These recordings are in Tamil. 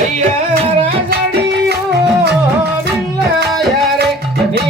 ஐயா ராசடியோ வில்லாயாரே நீ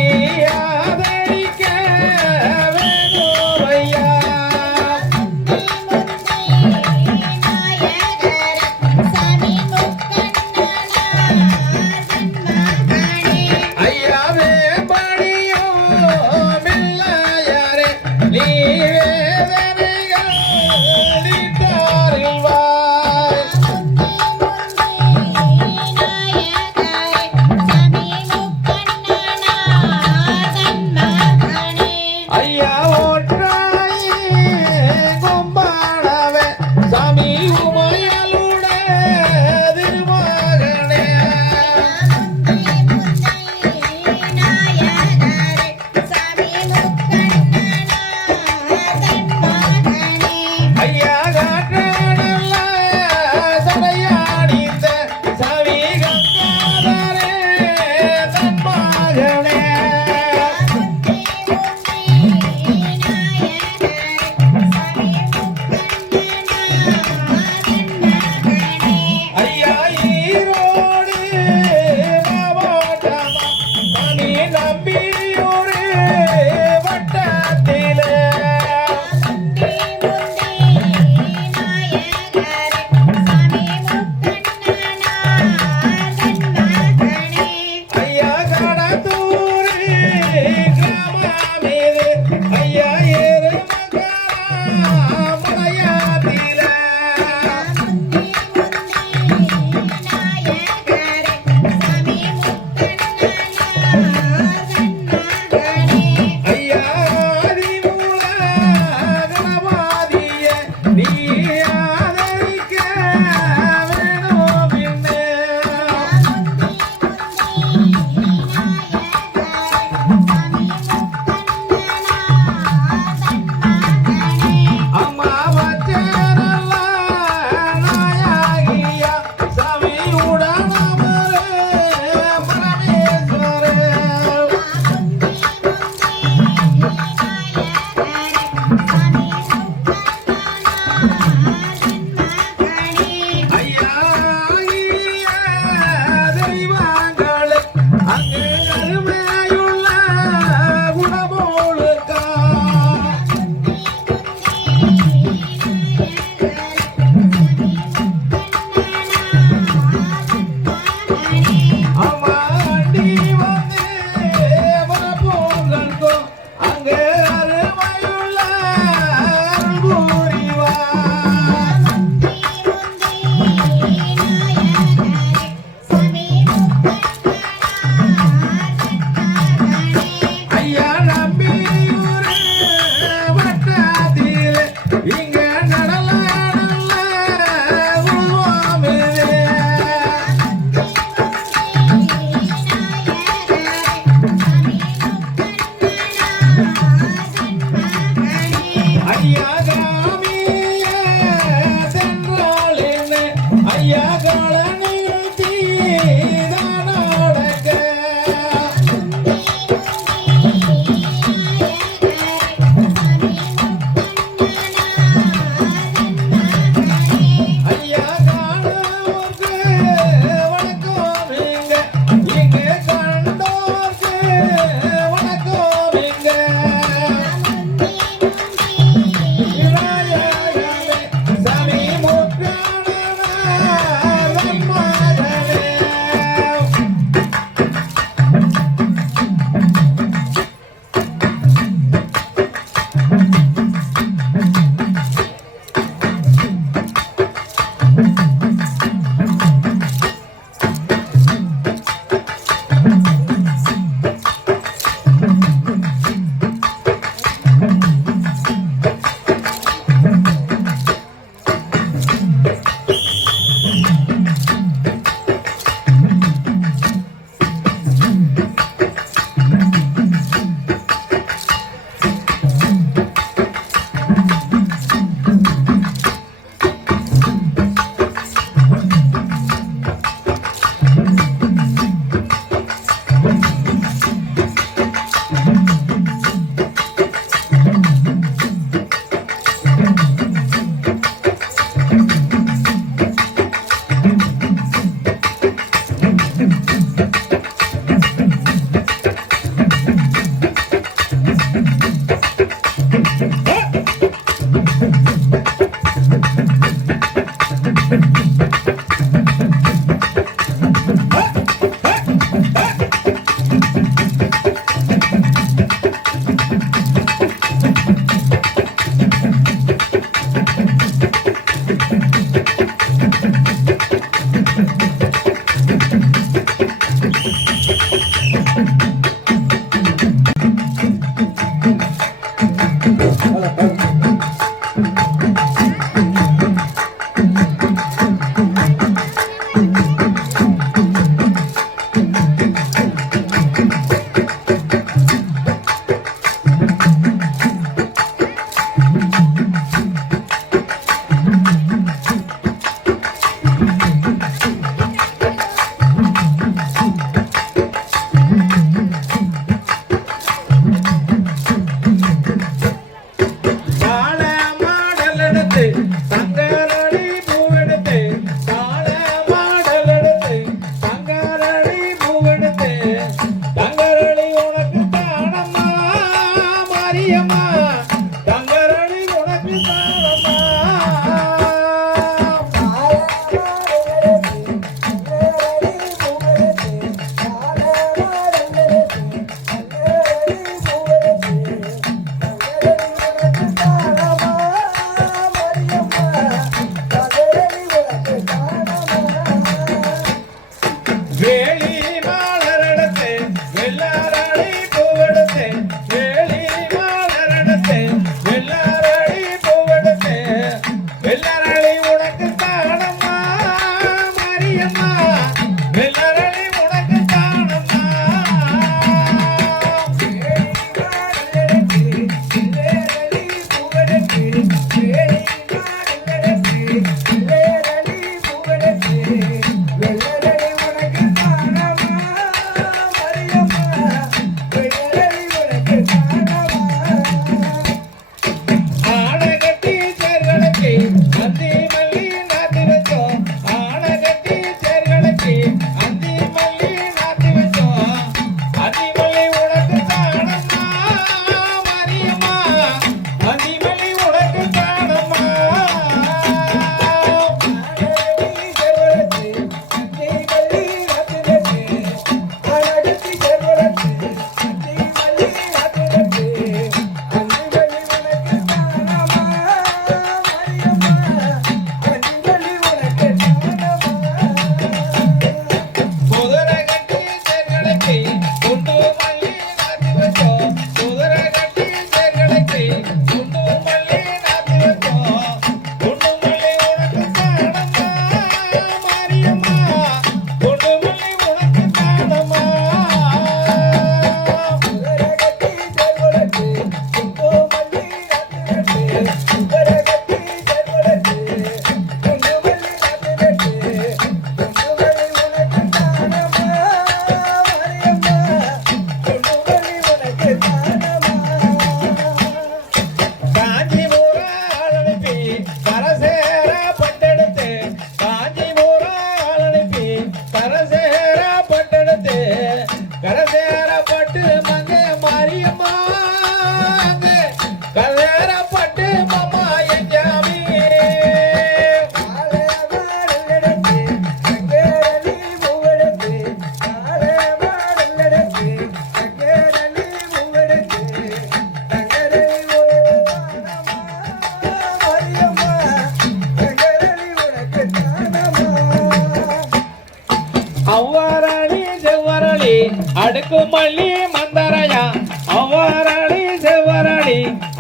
அவ்வாரணி செவ்வரளி அடுக்கு மல்லி மந்தரையா? அவ்வாரணி செவ்வரளி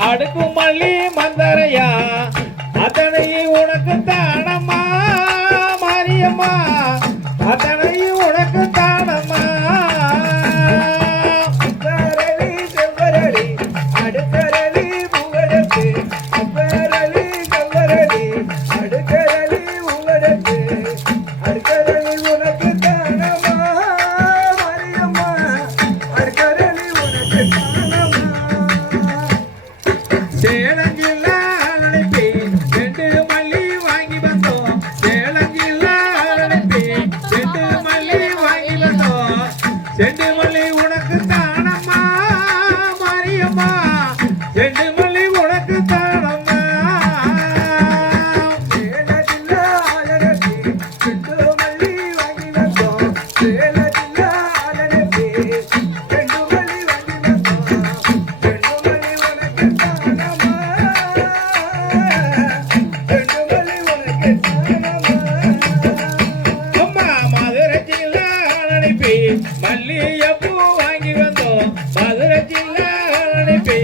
அடுக்கு மல்லி மந்தரையா? அத்தனை உனக்கு மதுரை ஜில்லா அனுப்பி